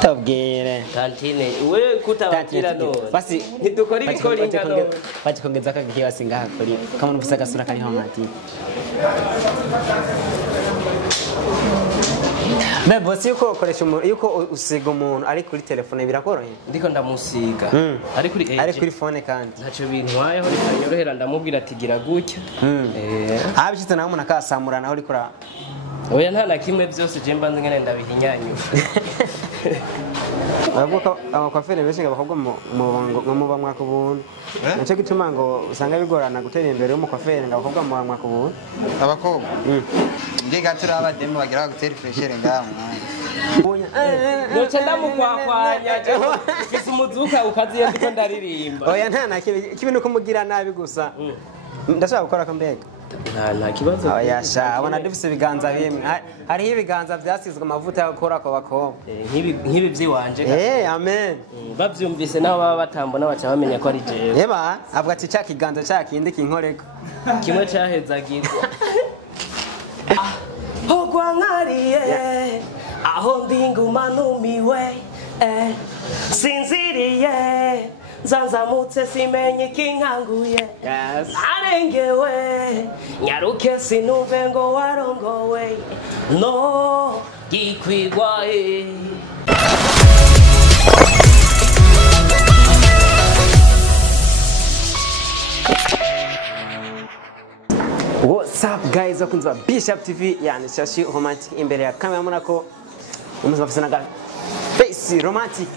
Tubwire. Kantine. We kutabakira no. Basi ntidukora ibikoringa no. Bakongeza akagiye basinga kuri. Kama nufise agasura kari hamati. Bebo si uko ukoresha yuko usiga umuntu ari kuri telefone birakoroye. Ndiko ndamusiga. Ari kuri phone kandi. Ntaco bintwayeho rikanyorohera ndamubwira ati gira gutya. Habishitse nawe umuntu akasamura naho rikora. Oya nta na kimwe byose je mbanze ngene ndabihinyanyu. Bavuga abakwafere benshi abakobwa mu bamwa kubuntu. Naco gituma ngo usanga bigorana gutera imbere y'umukwafere ngabakobwa mu bamwa kubuntu. Abakobwa. Ndiga turaba demo bagira gutera freshere ngaho. Noce ndamukwakwanya fise umuzuka ukaziye ndiko ndaririmba. Oya nta na kibintu kumugira nabi gusa. Ndashaka gukora ko mbega. Nta kibazo. Oya sha abona dufise ibiganza bimwe. Hariho ibiganza vyasizwe amavuta yo gukora ko bakobwa. Nkibi vyiwanje. Amen. Bavyumvise naho baba batambona baca bamenya ko ari jewe. Eba avuga ati cya kiganza cya kindi kinkoreko. Kimwe cyahezagirwa. Hogwa nkariye aho ndinguma numiwe sinziriye zanzamutse simenye kinkanguye arengewe nyaruke sinumve ngo warongowe no gikwigwaye. What's up guys, welcome to Bishop TV. Yani shashi romantic imbere ya kamera munako umuzafisana ga face romantic.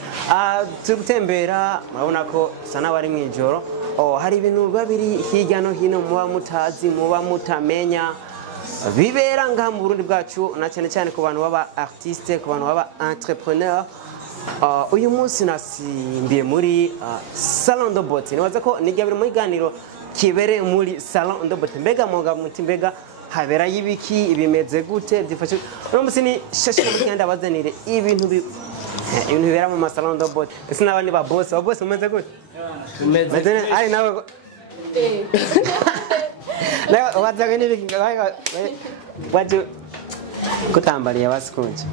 Tugutembera murabona ko sana bari mwijoro. Hari ibintu babiri hirya no hino muba mutazi muba mutamenya bibera nga mu Burundi bwacu na cyane cyane ku bantu baba artiste, ku bantu baba entrepreneur. Uyu munsi nasimbiye muri salon de beauté. Nibaza ko nigabira mu iganiro kibere muri salon de beauté. Mbega monga muti mbega habera yibiki ibimeze gute byifashe. Uno munsi ni shashi mu kanda bazanire ibintu bibera mu salon de beauté. Ese nabandi ba boss umeze gute? Umeze ari nawe Leo wazaga n'ibiki waju kutambaliye basikunje.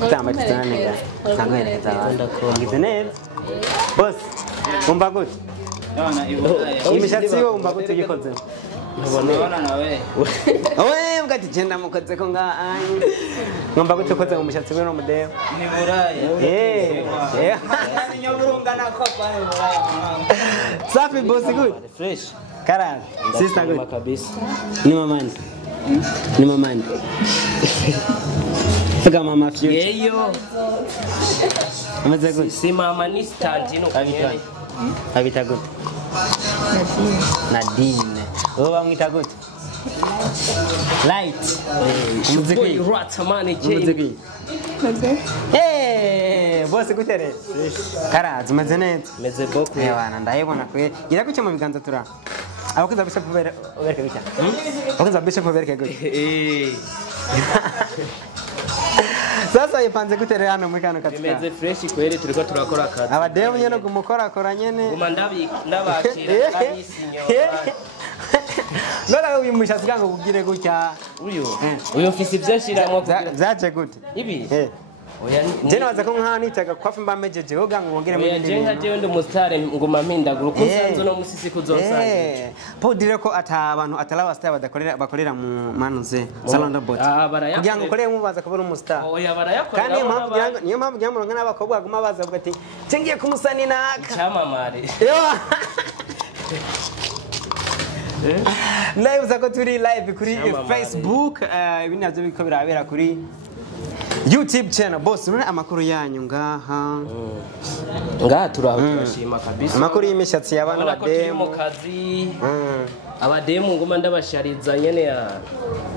Kutambaliye tsananega. Nagwereza abantu. Ngize neza. Boss, umba gute? Imishatsi yo umba gute gikoze? Nabona nawe. Owe mugati genda mukoze ko nga ngomba gute koze mu mushatsi we no mudeo. Ni burayi. Nyoburungana ko bari burayi. Safi boss good. Fresh. Karanga. Sister good. Kabisa. Ni mamani. Ni mamani. Fika mama future. Yeyo. Ameze good. Si mama ni standino Abita. Abita good. Nadine. Wewe bamwita good. Light. Muziki ratamani je. Muziki. Boss gutere. Karazi umeze neza. Meze boko. Bana ndayibona kwe. Gira kucyo mu biganza tura. Abakuza bishop ubereke bica. Abakuza bishop ubereke good. Sasa ipanze gutere hano muri kano katika. Meze fresh kwere turiko turakora akazi. Abademu nyene gumukora nyene. Guma ndabakira abisinyo. Nora uyu mushatsi kango kugire gutya. Uyu mfise ivyashiramo zaje gute? Ibi. Oya njene waza ko nkana nitaga kwafi mbamejeje hoga ngo ngongere muri bindi. Oya je ndi mustare nguma mpindagura kusanzo no musisi kuzosanga. Podire ko ata abantu atalawa star bakorera mu manuze salon de beauté. Kugira ngo ukore mubaza kubona umustar. Oya barayakorera. Kandi niyo mpamvu ngira ngo n'abakobwa baguma baza bavuga ati cengiye kumusani naka. Chamamare. Live zako turi live kuri Facebook ibindi navyo biko birabera kuri YouTube channel. Boss none amakuru yanyu ngaha turashima kabisa. Amakuru y'imishatsi y'abana bademu mu kazi abademu ngoma ndabashariza nyene ya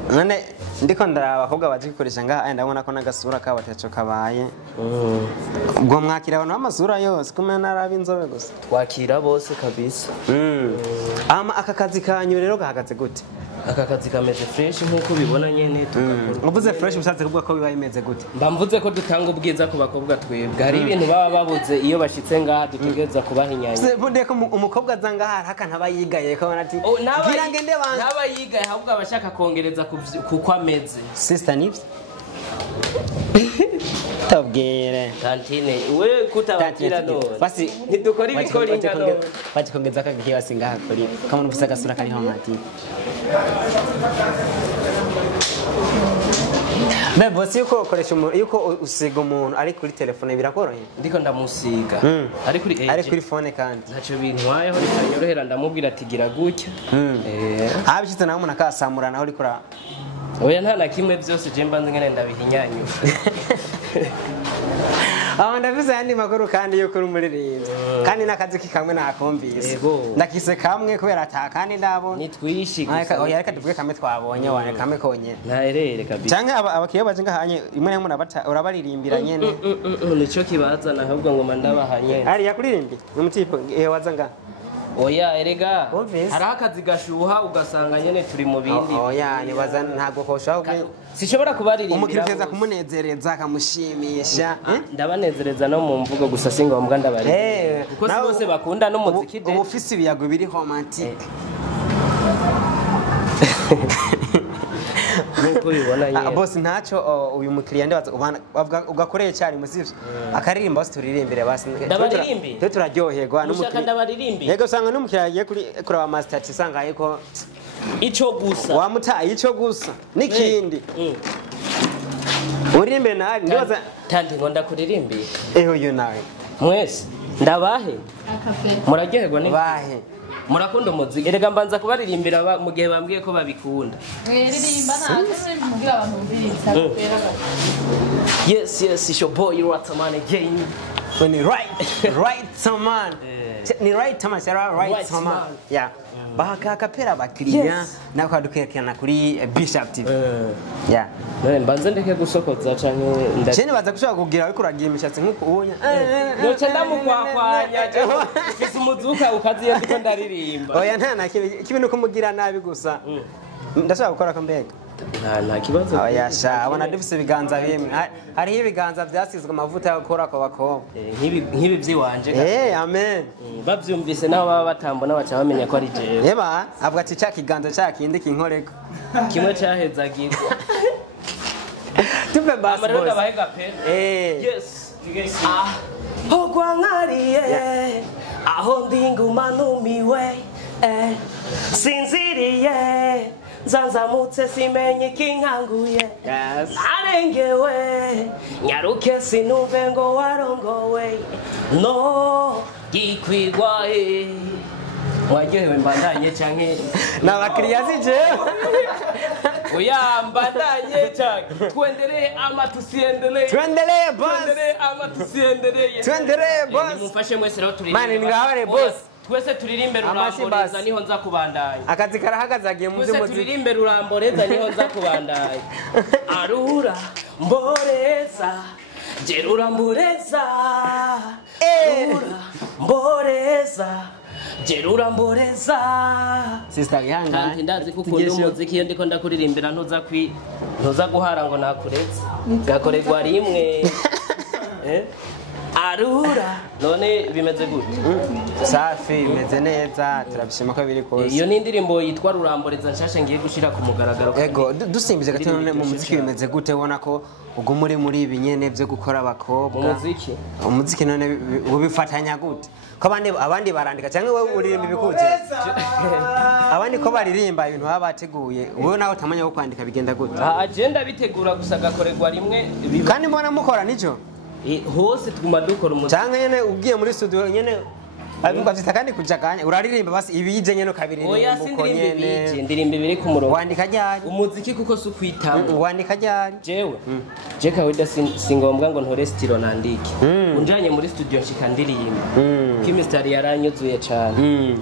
none ndiko ndaraba abakobwa baje gukoresha ngaha ndabona ko nagasura kabo taco kabaye ubwo mwakira abantu amasura yose kumena narabi inzobe gusa twakira bose kabisa. Aka kazi kanyu rero gahagaze gute? Aka kazi kameze fresh nkuko bibona nyene tukakora. Uvuze fresh ushatse kuvuga ko bibaye imeze gute? Mbamvuze ko dutanga ubwiza ku bakobwa twebwe. Hari ibintu baba babuze iyo bashitse ngaha dutegeza kubahinyanya. Bude ko umukobwa zanga haka ntabayigaye ko banati. Ngira ngende bantu. Nabayigaye ahubwo abashaka kongereza kuko ameze. Sister Nips. Tubwire. Tantine, we kutabakira none. Basi ntidukora ibikoringa none. Bakongeza akagiye basinga kuri. Kama nufisa gasura kari homati. Bebo siko ukoresha yuko usiga umuntu ari kuri telefone birakoroye. Ndiko ndamusiga. Ari kuri phone kandi. Ntaco bintwayeho rikanyorohera ndamubwira ati gira gutya. Habishitse nawe umuntu akasamurana aho rikora. Oya nta na kimwe byose je mbanze ngene ndabihinyanyu. Ndavuze yandi makuru kandi yuko uri umuririmbyi kandi nakazi kikamwe nakumvise nakise kamwe kubera atakandi ndabo nitwishi oya reka tuvuge kamwe twabonye wane kamwe konye ntaherere kabisa canke abakiyo baje ngahanye imwe n'imwe urabaririmbira nyene nico kibaza nahubwo ngoma ndabahanye ari yakuririmbi n'umutipo waza nga oya erega hari akazi gashuha ugasanga nyene turi mu bindi oya nibaza ntago koshaho sishobora kubaririmbira umukiriya kumunezereza akamushimisha ndabanezereza no mu mvugo gusa singombwa ndabaririmbira kuko si bose bakunda no muziki de ubufisi biyago biri romantic nuko bibona yeye boss ntaco uyu mukiriya ndibaza ugakoreye cyari musivyo akaririmba basi turirimbire basi ndabaririmbi twe turaryoherwa n'umukiriya ndabaririmbi yego usanga n'umukiriya yagiye kuri aba master cisanga yiko ico gusa wamutaye ico gusa nikindi uririmbe nawe ndibaza tandi ngo ndakuririmbi uyu nawe mwese ndabahe muraryoherwa ni bahe murakunda umuziki erega mbanza kubaririmbira mu gihe bambwiye ko babikunda ririmba ntago mugira abantu bumviriza yes it's your boy Rataman again when right someone ni right Thomas right someone yeah bakakapera bakiriya nako dukekana kuri Bishop TV yeah mbanze ndeke gusokoza canke ndachene baza kushaka kugira ariko uragira imishatsi nkuko ubunya noce ndamukwakwanya fisi umuzuka ukaziye ndiko ndaririmba oya nta kibi nuko mugira nabi gusa ndashaka gukora ko mbega nta kibazo oya sha abona dufise ibiganza bimwe hariho ibiganza byasizwe amavuta yo gukora ko bakobwa nk'ibi byiwanje amen bavyumvise nabo baba batambona baca bamenya ko ari jewe yeba avuga ati cya kiganza cyakindi kinkoreko kimwe cyahezagirwa tupe basi boss yes hogwa nkariye aho ndinguma numiwe sinziriye zanzamutse simenye ikinkanguye arengewe nyaruke sinumve ngo warongowe no gikwigwaye mwaryohewe mbandanye canke n'abakiriya sije oya mbandanye canke twendelee ama tusiendelee tuendelee boss mumfashe mwese rero turi mani ngahare boss twese turirimbe ruramboreza niho nza kubandanya akazi karahagaze agiye mu by'umuziki twese turirimbe ruramboreza niho nza kubandanya arura mboreza jerura mboreza arura mboreza jerura mboreza sister yanga kandi ndazi ko ukunda umuziki iyo ndiko ndakuririmbira ntuza guhara ngo nakuretse gakorerwa rimwe arura none bimeze gute safi bimeze neza turabishima ko biri kose iyo ni indirimbo yitwa ruramboreza nshasha ngiye gushira ku mugaragaro ego dusimbije gato none mu muziki bimeze gute ubona ko ubwo muri ibi nyene byo gukora abakobwa umuziki none ubifatanya gute ko abandi barandika cyangwa wowe uririmba ibikuje abandi ko baririmba ibintu baba bateguye wowe nawe utamanya ko kwandika bigenda gute agenda bitegura gusa gakorerwa rimwe kandi mbona mukora nico hose twuma dukora umuziki cyangwa nyene ugiye muri studio nyene abigwafita kandi kujaganya uraririmba basi ibije nyene kabiri oya sindirimba biri ku murongo wandika ryari umuziki kuko sukwitamo wandika ryari jewe je kawida singombwa ngo ntore stilo nandike unjanye muri studio nshika ndirimba kimistari yaranyuzuye cyane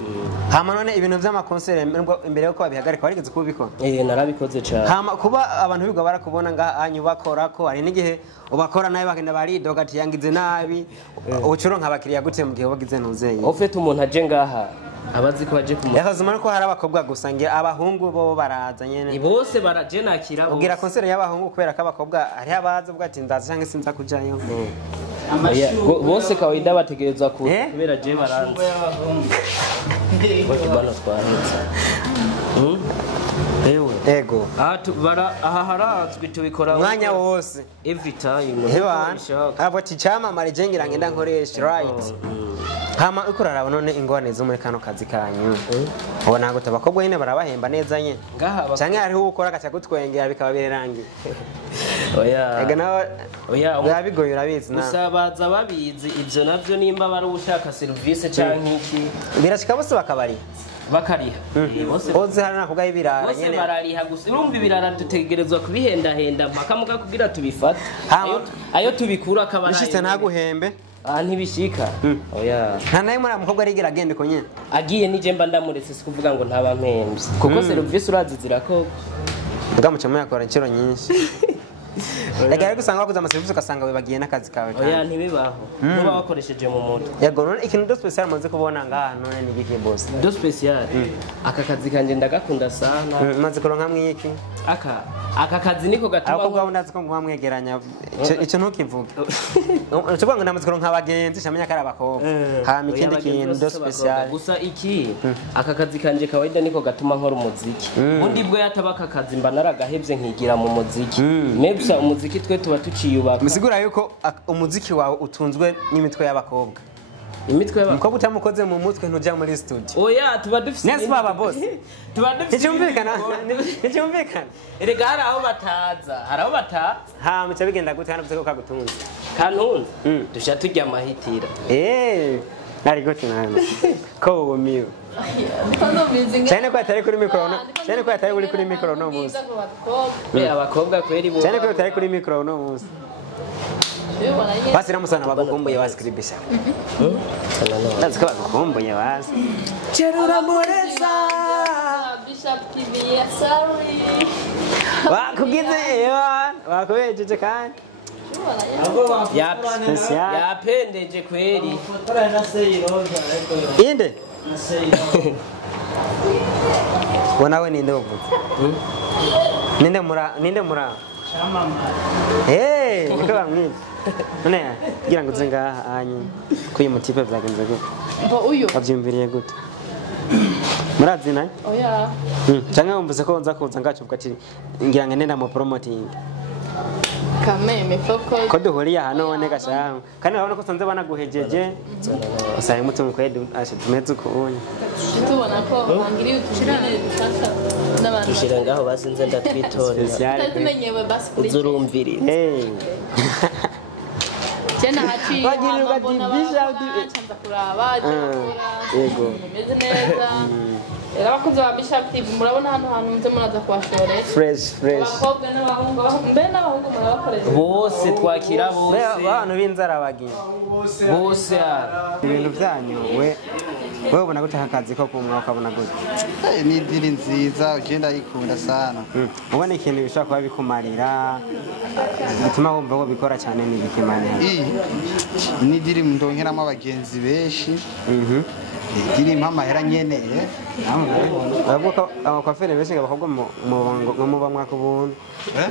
hama none ibintu vy'amakonsere imbere yuko babihagarika warigeze kubikora narabikoze cyane hama kuba abantu bigo barakubona ngahanyu bakora ko ari n'igihe ubakora nabi bagenda baridoga ati yangize nabi ucuro nk'abakiriya gute mu gihe bagize nuzeye ofete umuntu aje ngaha abazi ko aje kumwe yakazuma ko hari abakobwa gusa nge abahungu bo baraza nyene bose baraje nakira bose ugira konsere y'abahungu kubera ko abakobwa ari abaza ubwo ati ndaza cyangwa sinza kujayo bose kawaida bategerezwa kubera je baranze bano twaretse ewe ego aha harazwi tubikora umwanya wose every time hewa abo ticamamare je ngira ngenda nkoresha right hama uko raraba none ingwane zo muri kano kazi kanyu ubona ngo tabakobwa nyine barabahemba neza nye canke hariho ukora agaca gutwengera bikaba birerangiye oya ega nawe oya bigoye urabizi na usabaza babizi ivyo navyo nimba bari ushaka service canke iki birashika bose bakabari bakariha bose hari nakugaho ibirara nyene bose barariha gusa urumva ibirara dutegerezwa kubihendahenda mpaka muga kugira tubifata ayo tubikura akabana bishitse ntaguhembe ntibishika oya nta nayo muri umukobwa arigira agende ko nyene agiye nije mba ndamuretse sikuvuga ngo ntaba mpemvye kuko service urazizira ko bwamucamo yakora inciro nyinshi Ega rero usanga baguze amaserivisi ugasanga wibagiye n'akazi kawe kandi. Oya ntibibaho. Nuba wakoresheje mu moto. Yego none ikintu do special muze kubona ngaha none ni giki boss. Do special. Aka kazi kanje ndagakunda sana. Maze kuronka mwiki. Aka kazi niko gatuma. Ako bwa undazi ko ngwa mwegeranya. Ico ntukivuga. Ucuvuga ngo ndamaze kuronka abagenzi shamenya kari abakobwa. Ha mikindi kintu do special. Gusa iki aka kazi kanje kawaida niko gatuma nkora umuziki. Ubundi bwo yataba aka kazi mba naragahevye nkigira mu muziki. Gusa umuziki twe tuba tuciyubaka. Musigura yuko umuziki wawe utunzwe n'imitwe y'abakobwa. Imitwe y'abakobwa. Mukobwa utamukoze mu mutwe ntuja muri studio. Oya tuba dufise. Nese baba boss. Tuba dufise. Icyumvikana. Erega hari aho bataza. Hari aho bataza. Ha muca bigenda gute hano ko kagutunze. Kantunze. Dusha tujya amahitira. Nari gute nani. Ko umiyo. Cyane ko atari kuri mikoro no. Cyane ko atari kuri mikoro no muzi. Abakobwa kweri bo. Cyane ko atari kuri mikoro no muzi. Basi ramusana bagukumbuye waskribisha. Ndazi ko bagukumbuye basi. Turabonye. Bishop TV sorry. Wakugize wakubejeje kandi. Yapendeje kweri. Inde? Wanawe ninde uvuze? Ninde mura? Chamama. Niko bamwiza. None gira ngo zenga anyi kuyi mutipe byagenze gute? Mbo uyo. Avyimviriye gute? Murazi naye? Oya. Cyangwa wumvise ko nza kuza ngacu bwati ngira ngo nenda mu promoting. Kameme foko. Ko duhuriye hano none gashaho. Kandi urabona ko sanze banaguhejeje. Usaye mutu kwedu ashitumeze kubonye. Tubona ko bangiriye utushirane dufasha n'abantu. Dushira ngaho basinze ndatwitorera. Tumenyewe basi kuri. Uzurumvirira. Cyane haci. Bagira ugadibisha chanza kuraba. Yego. Meze neza. Era bakunze ba Bishop TV murabona hano hantu nze munaza kwashore. Fresh. Abakobwa n'abahungu mbe n'abahungu murabakoresha. Bose twakira bose. Abantu b'inzara bagiye. Bose Ibintu byanyu wewe ubona gute akazi ko kumwa ukabona gute? Ni diri nziza ugenda yikunda sana. Ubona ikintu bishaka kuba bikumarira bituma wumva ko bikora cyane ni bikimanira. Ni diri ndonkeramo abagenzi benshi. Diri mama hera nyeneye. Avuga abakwafere benshi abakobwa mu bamwa kubuntu.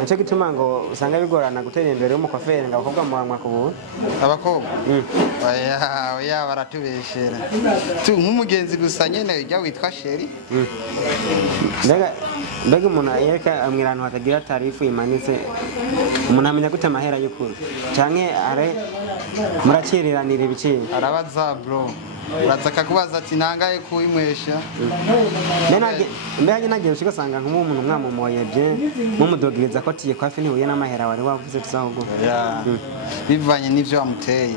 Nicyo gituma ngo usanga bigorana gutera imbere mu kwafere ngabakobwa mu bamwa kubuntu. Abakobwa oya baratubeshera. Tu nk'umugenzi gusa nyene ujya witwa Sheri. Mbega umuntu yereka amwirantu hatagira tarifu imanitse umuntu amenya gute amahera y'ukuri canke are murakiriranira ibiciro Arabaza bro. Urataka kubaza ati nangaye kuimwesha. Mbega nagiye ugasanga nk'umuntu mwamumoyeje mumudogiriza ko tiye kwafi ntihuye n'amahera wari wavuze tuzahugo. Bivanye n'ivyo wamuteye.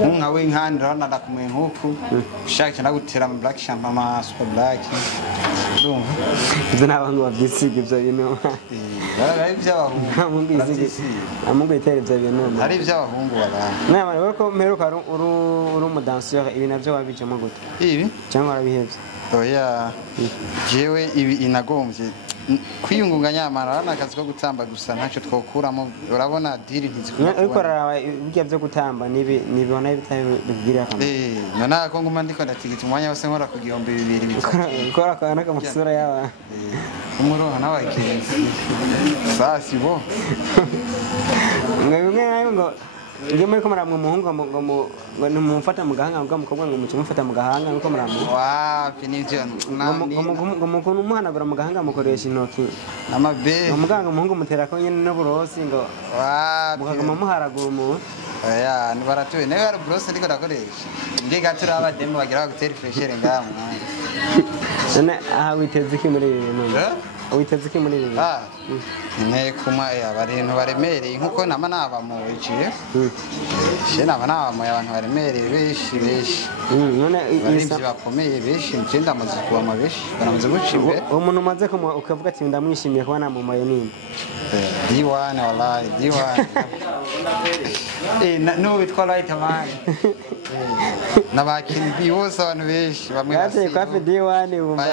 Nkawe nkandi rana ndakumwe nkuku. Ushaka ndagutera mu black champagne ama super black. Ndumva. Ibyo nabantu babyisiga ibyo bintu. Ari iby'abahungu. Amungu itera ibyo bintu. Ari iby'abahungu wala. Mwana rero ko meruka uri umudanseur ibi navyo wabijemo gute? Ibi cyangwa warabihevye? Oya. Jewe ibi inagomvye kwiyungunganya amarana akazi ko gutamba gusa ntacyo twokuramo urabona diri ntizikora. Ariko rara ibyo byo gutamba nibona bitabibwira akamaro. Nana ko nguma ndiko ndatigita umwanya wose nkora ku 200 bitatu. Kora kana kamusura yawa. Umuroha nabagenzi. Sasi bo. Ngo ngiye muri ko muramwe umuhungu ngo numufata mu gahanga ngo mukobwa ngo mufata mu gahanga ngo muramwe wapi nivyo ngo mukuntu umuhanagura mu gahanga mukoresha intoki amabe umuganga umuhungu mutera ko nyene n'uburosi ngo wapi mukaguma muharagura umuntu oya nibaratuye nawe ari brosse ndiko ndakoresha ndiga turaba demo bagira gutera freshere ngamwe none aha witeze iki muri ibi bintu witeze iki muri ibi ne kuma ya barintu baremereye nkuko nama naba mu iciye she nama naba mu abantu baremereye beshi none ibyo bakomeye beshi ngenda amaze kuba mabeshi baramaze gucibwe umuntu umaze ko ukavuga ati ndamwishimiye kuba namumaye nini diwana wallahi diwana no bitwa right man nabakini bose abantu beshi bamwe base kwa diwana umva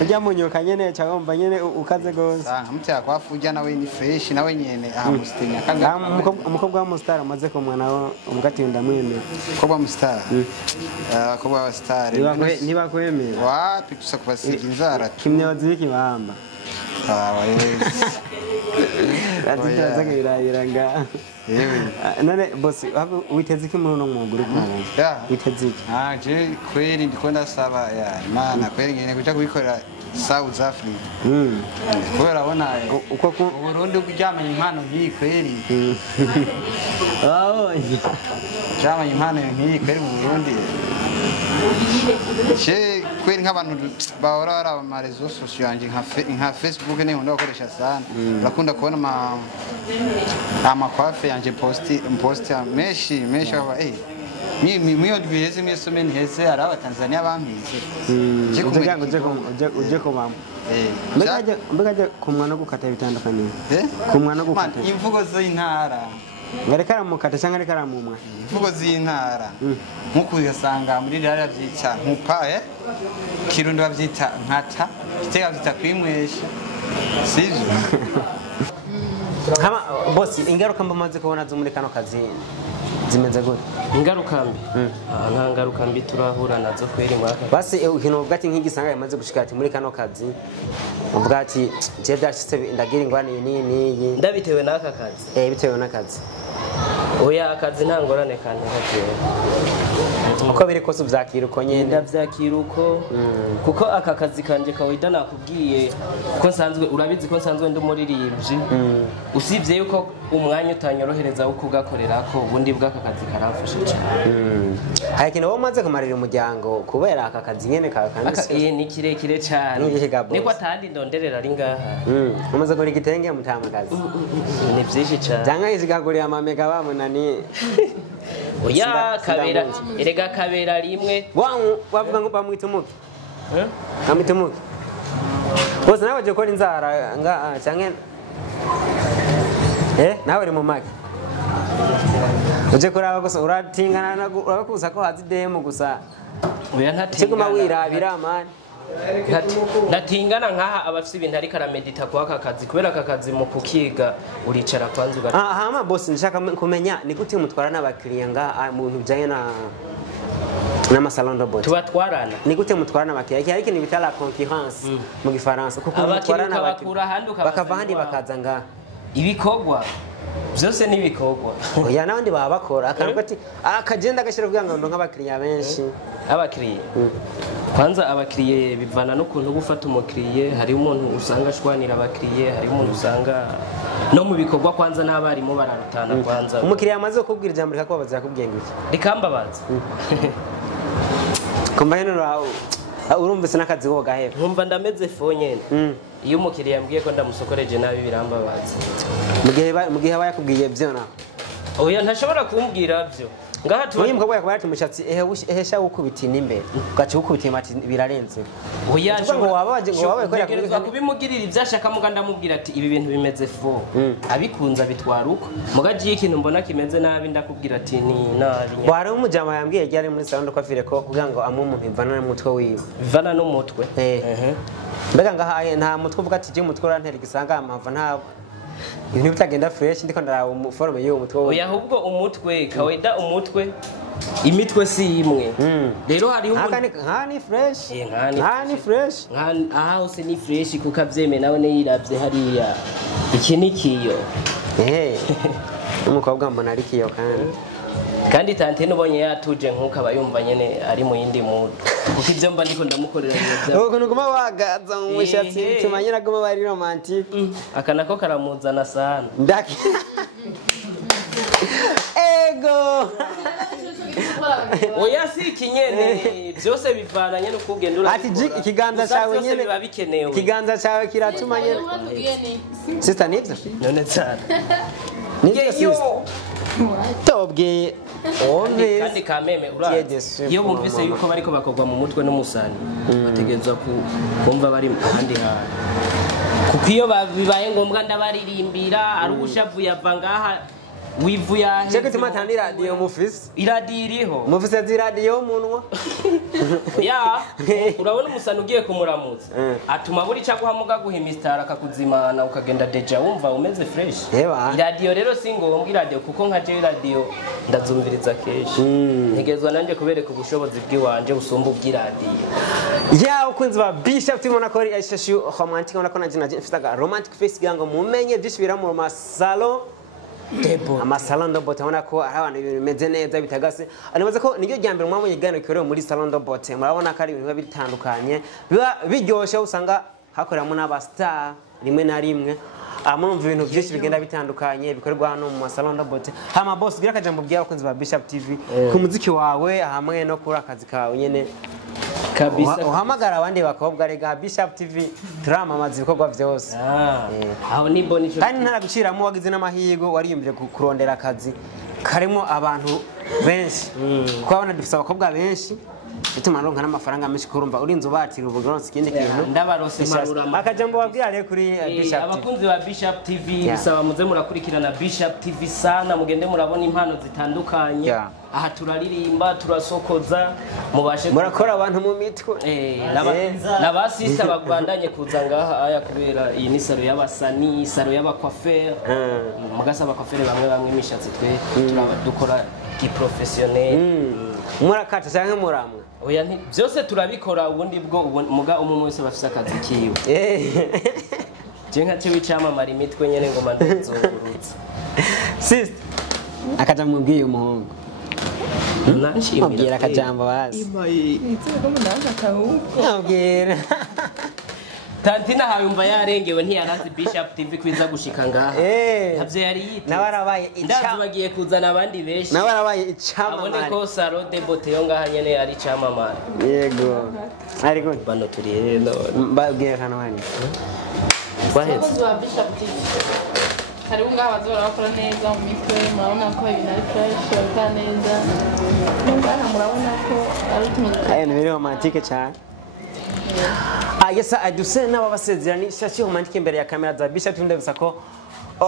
ujya munyoka nyene cyangwa umva nyene ukaze gose mutya kwa fuja nawe ni fresh nawe nyene amusitinya kanga umukobwa wa mustar amaze ko mwana umugati ndamwemera umukobwa wa mustar umukobwa wa star niba kwemera wapi tusa kubasiga inzara kimyozi y'ikibamba yes Ati irayiranga none boss witeze iki muri no mwuga uri kumva witeze iki je kweli ndiko ndasaba ya imana kweli ngene kuja kubikorera South Africa kubera abona uko ku Burundi kujamanya impano nk'iyi kweli jamanya impano nk'iyi kweli mu Burundi je kweli nk'abantu bahora baraba ama réseaux sociaux yanje nka Facebook ne nkunda gukoresha sana bakunda kubona amakwafe yanje post meshi aba miyo ndibiheze mwesomeni heze ari abatanzania bampize uje ko bamwe mbega kumwa no gukata bitandukanye kumwa no gukata imvugo z'intara ngarekara mukata cyangwa rekara mumwa imvugo z'intara nkuko ugasanga muri rara byita nkupa kirundo bavyita nkata kitega byita kwimwesha sivyo kama boss ingaruka mbamaze kubona zo muri kano kazi zimeze gute ingaruka mbi nta ngaruka mbi turahura nazo kweri mwaka basi ikintu ubwati nk'igisanga yamaze gushika ati muri kano kazi ubwati je byashitse ndagira ingwane nini ndabitewe n'aka kazi bitewe n'akazi oya akazi nta ngorane kandi hatewe uko biri kose uvyakira uko nyene ndavyakira uko kuko aka kazi kanje kawida nakubwiye ko nsanzwe urabizi ko nsanzwe ndi umuririmbyi usibye yuko umwanya utanyorohereza wo kugakorerako ubundi bw'aka kazi karamfasha cyane hari ikintu wowe umaze kumarira umuryango kubera aka kazi nyene kakandi ni kirekire cyane niko atandi ndonderera ari ngaha umaze gukora igitenge mutamakazi ni byinshi cyane cyangwa izigagurira amamega bamunani oya kabera erega kabera rimwe wavuga ngo bamwita umuki bamwita umuki bose nawe je gukora inzara cyangwa nawe uri mu maki uje kuraba gusa uratingana urabakuza ko hazi demo gusa oya ntatingana kiguma wirabira amani natingana nkaha abafite ibintu ariko aramedita kwa aka kazi kubera aka kazi mu kukiga uricara kwanza ugata hama boss nshaka kumenya ni gute mutwara n'abakiriya nga mu bintu bijanye na salon de beauté tubatwarana ni gute mutwara n'abakiriya ariko ni bitala concurrence mu gifaransa kuko mutwara n'abakiriya bakava handi bakaza nga ibikorwa byose ni ibikorwa oya n'abandi baba bakora akaruka ati akagenda agashira kugira ngo nk'abakiriya benshi abakiriya kwanza abakiriye bivana no kuntu gufata umukiriye hari umuntu usanga ashwanira abakiriye hari umuntu usanga no mu bikorwa kwanza n'abarimu bararutana kwanza umukiriya amaze kubwira ijambo rikakubaza yakubwiye ngo iki rikambabaza kumva hino urumvise n'akazi ko gahera nkumva ndameze fonyene iyo umukiriya yambwiye ko ndamusokoreje nabi birambabaza mu gihe aba yakubwiye byo na oya ntashobora kumbwira byo ngaha tuba umukobwa yakubwira ati mushatsi ehesha gukubita imbere ugaca gukubita imati birarenze oya ngo wabaje ngo wabaye ko yakubwira kubimugirira ibyashaka muga ndamubwira ati ibi bintu bimeze fo abikunza bitwara uko mugaje ikintu mbona kimeze nabi ndakubwira ati ni nabi wari umujama yambwiye yari muri salon de coiffure ko kugira ngo amwe umuntu ivana n'umutwe wiwe ivana n'umutwe mbega ngaha nta mutwe uvuga ati je umutwe urantera igisanga amava nta ibintu bitagenda fresh ndiko ndaraba umuforme y'uwo mutwe oya ahubwo umutwe kawaida umutwe imitwe si imwe rero hari nkani fresh nkani fresh aha hose ni fresh kuko avyeme nawe ne yiravye hariya iki ni kiyo umukobwa mbona ari kiyo kandi tante nubonye yatuje nkuko abayumva nyene ari mu yindi mood kuko ivyo mba ndiko ndamukorera ibyo ukuntu guma wagaza mu mushatsi bituma nyina guma bari romantic akanako karamuzana sana ndaki ego oya si kinyene byose bivananye no kugenda ati ikiganza cyawe nyene biba bikenewe ikiganza cyawe kiratuma nyene sister nivyo none cyane nivyo sister tobwe always kandi kameme urazi iyo bumvise yuko bariko bakogwa mu mutwe n'umusani bategerezwa kumva bari ahandi hantu kuko iyo bibaye ngombwa ndabaririmbira ari ubushavuye ava ngaha wivu yahe Cheke tumatani radio mufisi iradiyo iriho mufisi ati radio munwa ya urabona umusani ugiye kumuramutsa atuma buri cyaguhamuga guhimistara akakuzimana ukagenda deja wumva umeze fresh iradiyo rero singombwa iradiyo kuko nka je iradiyo ndazumviriza keshi ntegezwa nanje kubereka ubushobozi bw'iwanje busumba ubw'iradiyo ya ukunzi ba Bishop timona ko ari shashu romantic ona ko naje mfitaga romantic face gango mumenye byishibira mu salon Debo amasalon do bote ubona ko ari abantu ibintu bimeze neza bitagase anibaza ko niryo ryambere mwabonye gano kikorewe muri salon do bote murabona ko ari ibintu bitandukanye biba biryoshe usanga hakoreramo n'abastar rimwe na rimwe amumva ibintu byinshi bigenda bitandukanye bikorerwa hano mu salon do bote hama boss gira kajambo bwira bakunzi ba Bishop TV ku muziki wawe hamwe no kuri akazi kawe nyene kabisa uhamagara abandi bakobwa rega Bishop TV turamamaza ibikorwa byose aho ni boni cyo kandi ntaraguciramo wagize n'amahigo wariyumvire kurondera akazi karimo abantu benshi kuko abana dufite abakobwa benshi bituma ronka n'amafaranga menshi kurumva urinze ubatira uburonse ikindi kintu ndabarose marura akajambo babwira rero kuri Bishop abakunzi ba Bishop TV bisaba muze murakurikirana Bishop TV sana mugende murabona impano zitandukanye aha turaririmba turasokoza mubashe murakora abantu mu mitwe n'abasista bagwandanye kuza ngaha aya kubera iyi ni salo y'abasani salo y'abakwafere mugasa abakwafere bamwe imishatsi twe turabadukora ki professionnel murakata cyangwa muramwe oya byose turabikora ubundi bwo muga umwe wese bafise akazi kiwe je nka cyo wicamamara imitwe nyene ngo mandazungurutse sister akajambo mbwiye umuhungu nanshimira akajambo bazi nitsiko munaza kawuko nabwira Tantina hayumva yarengewe ntiyarazi Bishop TV kwiza gushika ngaha navyo yari yite nabarabaye ndazi bagiye kuzana abandi benshi nabarabaye icamamare abone ko salon de beauté yo ngaha nyene yari icamamare yego ariko bano turi rero babwiye kana wani abakozi ba Bishop TV hari ngaha bazora bakora neza mu mitwe murabona ko ibintu ari fresh bakora neza ngaha murabona ko ari utuntu ni romantique cyane yesa aduse n'ababasezerani shashi romantique imbere ya kamera za Bishop ndabisa ko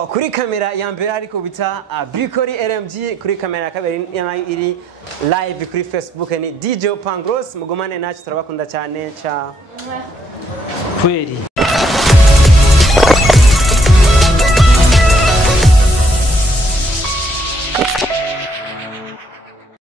kuri kamera ya mbere ariko bita Bikori RMG kuri kamera ya kabiri nayo iri live kuri Facebook ni DJ Pangros mugomane nacu turabakunda cyane cha kweli